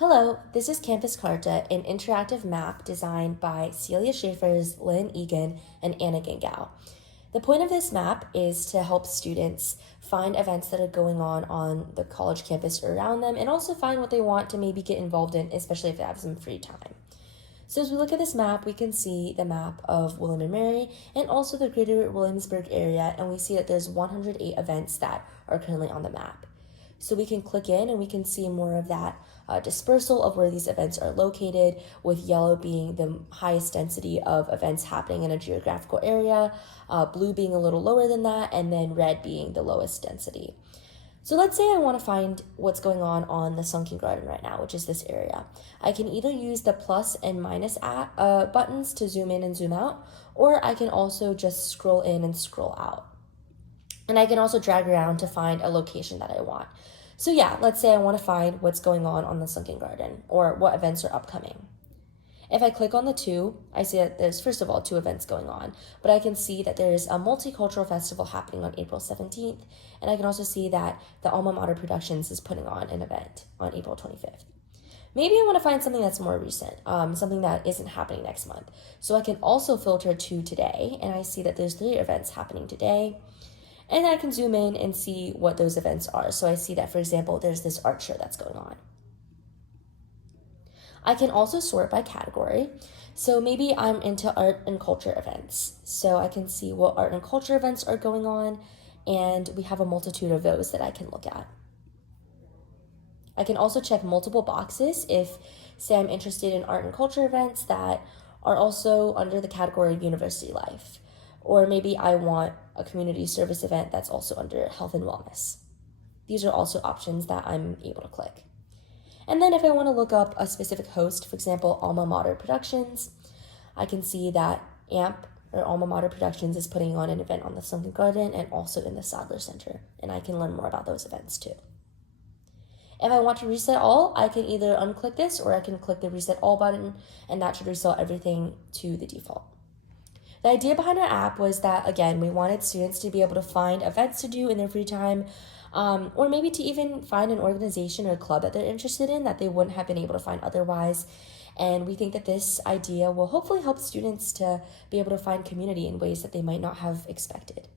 Hello, this is Campus Carta, an interactive map designed by Celia Schaefers, Lynn Egan, and Anna Gangau. The point of this map is to help students find events that are going on the college campus around them and also find what they want to maybe get involved in, especially if they have some free time. So as we look at this map, we can see the map of William and Mary and also the greater Williamsburg area, and we see that there's 108 events that are currently on the map. So we can click in and we can see more of that dispersal of where these events are located, with yellow being the highest density of events happening in a geographical area, blue being a little lower than that, and then red being the lowest density. So let's say I want to find what's going on the sunken garden right now, which is this area. I can either use the plus and minus buttons to zoom in and zoom out, or I can also just scroll in and scroll out. And I can also drag around to find a location that I want. So yeah, let's say I want to find what's going on the sunken garden, or what events are upcoming. If I click on the two, I see that there's, first of all, two events going on, but I can see that there's a multicultural festival happening on April 17th, and I can also see that the Alma Mater Productions is putting on an event on April 25th. Maybe I want to find something that's more recent, something that isn't happening next month. So I can also filter to today, and I see that there's 3 events happening today, and I can zoom in and see what those events are. So I see that, for example, there's this art show that's going on. I can also sort by category. So maybe I'm into art and culture events. So I can see what art and culture events are going on, and we have a multitude of those that I can look at. I can also check multiple boxes if, say, I'm interested in art and culture events that are also under the category of university life. Or maybe I want a community service event that's also under health and wellness. These are also options that I'm able to click. And then if I want to look up a specific host, for example, Alma Mater Productions, I can see that AMP, or Alma Mater Productions, is putting on an event on the Sunken Garden and also in the Sadler Center, and I can learn more about those events too. If I want to reset all, I can either unclick this or I can click the reset all button, and that should reset everything to the default. The idea behind our app was that, again, we wanted students to be able to find events to do in their free time, or maybe to even find an organization or club that they're interested in that they wouldn't have been able to find otherwise. And we think that this idea will hopefully help students to be able to find community in ways that they might not have expected.